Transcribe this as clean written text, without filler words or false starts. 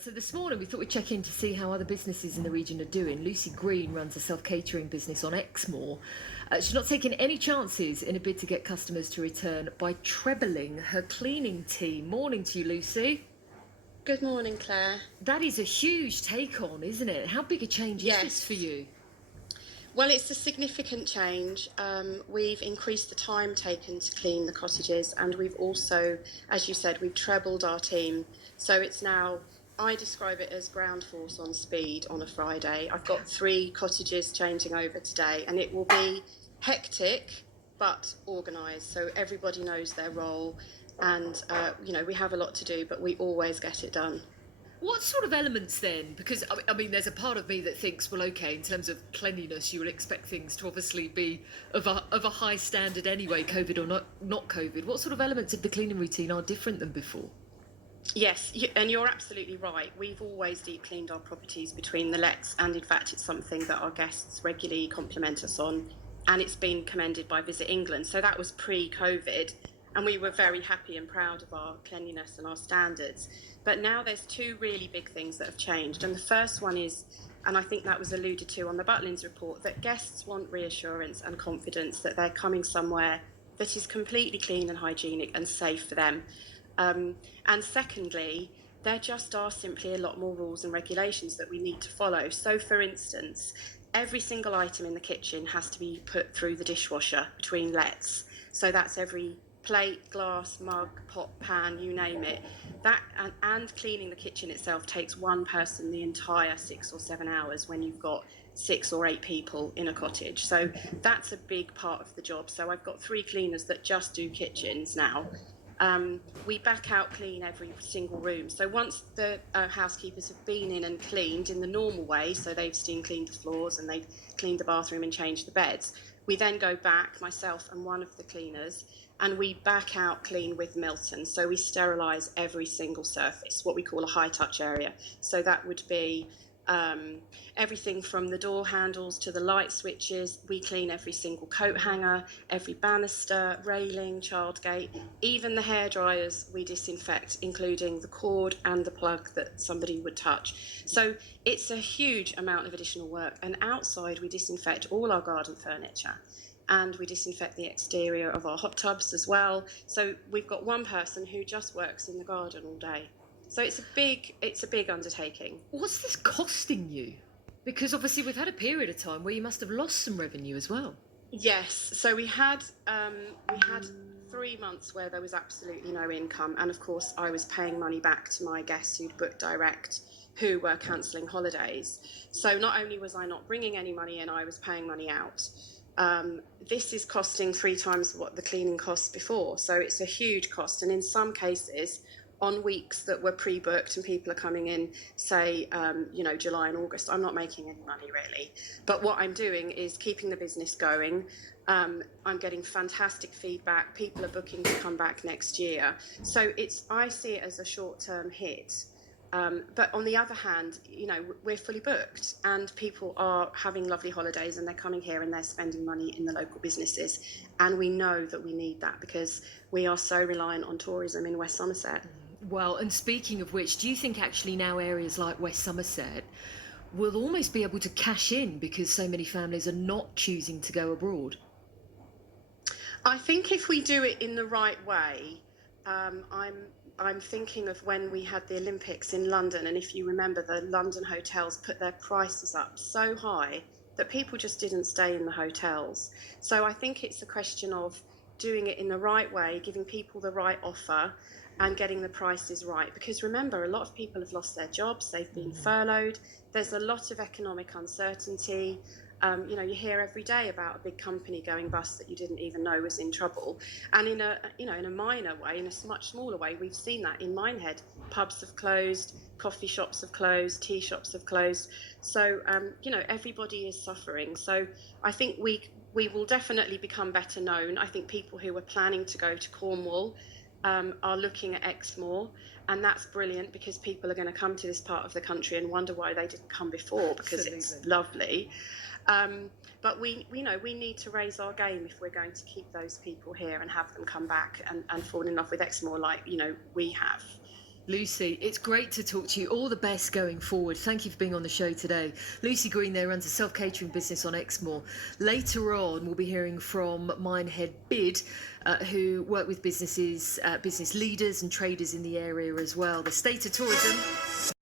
So this morning we thought we'd check in to see how other businesses in the region are doing. Lucy Green runs a self-catering business on Exmoor. She's not taking any chances in a bid to get customers to return by trebling her cleaning team. Morning to you, Lucy. Good morning, Claire. That is a huge take on, isn't it? How big a change is this for you? Well, it's a significant change. We've increased the time taken to clean the cottages, and we've also, as you said, we've trebled our team. So it's now, I describe it as ground force on speed on a Friday. I've got 3 cottages changing over today, and it will be hectic but organised. So everybody knows their role, and we have a lot to do, but we always get it done. What sort of elements then? Because, I mean, there's a part of me that thinks, well, OK, in terms of cleanliness, you would expect things to obviously be of a high standard anyway, COVID or not COVID. What sort of elements of the cleaning routine are different than before? Yes, and you're absolutely right. We've always deep cleaned our properties between the lets, and in fact, it's something that our guests regularly compliment us on, and it's been commended by Visit England. So that was pre-COVID. And we were very happy and proud of our cleanliness and our standards. But now there's 2 really big things that have changed. And the first one is, and I think that was alluded to on the Butlins report, that guests want reassurance and confidence that they're coming somewhere that is completely clean and hygienic and safe for them. And secondly, there just are simply a lot more rules and regulations that we need to follow. So, for instance, every single item in the kitchen has to be put through the dishwasher between lets. So that's every plate, glass, mug, pot, pan, you name it. That and cleaning the kitchen itself takes one person the entire 6 or 7 hours when you've got 6 or 8 people in a cottage. So that's a big part of the job. So I've got 3 cleaners that just do kitchens now. We back out clean every single room. So once the housekeepers have been in and cleaned in the normal way, so they've steam cleaned the floors and they've cleaned the bathroom and changed the beds, we then go back, myself and one of the cleaners, and we back out clean with Milton. So we sterilise every single surface, what we call a high touch area. So that would be everything from the door handles to the light switches. We clean every single coat hanger, every banister, railing, child gate, even the hair dryers we disinfect, including the cord and the plug that somebody would touch. So it's a huge amount of additional work. And outside we disinfect all our garden furniture, and we disinfect the exterior of our hot tubs as well. So we've got one person who just works in the garden all day. So it's a big undertaking. What's this costing you? Because obviously we've had a period of time where you must have lost some revenue as well. Yes. So we had 3 months where there was absolutely no income, and of course I was paying money back to my guests who'd booked direct, who were cancelling holidays. So not only was I not bringing any money in, I was paying money out. This is costing 3 times what the cleaning cost before. So it's a huge cost, and in some cases, on weeks that were pre-booked and people are coming in, say, July and August, I'm not making any money really. But what I'm doing is keeping the business going. I'm getting fantastic feedback. People are booking to come back next year. So I see it as a short-term hit. But on the other hand, we're fully booked and people are having lovely holidays and they're coming here and they're spending money in the local businesses. And we know that we need that because we are so reliant on tourism in West Somerset. Well, and speaking of which, do you think actually now areas like West Somerset will almost be able to cash in because so many families are not choosing to go abroad? I think if we do it in the right way, I'm thinking of when we had the Olympics in London, and if you remember, the London hotels put their prices up so high that people just didn't stay in the hotels. So I think it's a question of doing it in the right way, giving people the right offer and getting the prices right. Because remember, a lot of people have lost their jobs, they've been furloughed, there's a lot of economic uncertainty. You hear every day about a big company going bust that you didn't even know was in trouble. And in a minor way, in a much smaller way, we've seen that in Minehead. Pubs have closed, coffee shops have closed, tea shops have closed. So, everybody is suffering. So I think we will definitely become better known. I think people who are planning to go to Cornwall are looking at Exmoor, and that's brilliant because people are going to come to this part of the country and wonder why they didn't come before, because It's lovely. But we need to raise our game if we're going to keep those people here and have them come back and fall in love with Exmoor like we have. Lucy, it's great to talk to you. All the best going forward. Thank you for being on the show today. Lucy Green there runs a self-catering business on Exmoor. Later on, we'll be hearing from Minehead Bid, who work with business leaders and traders in the area as well. The state of tourism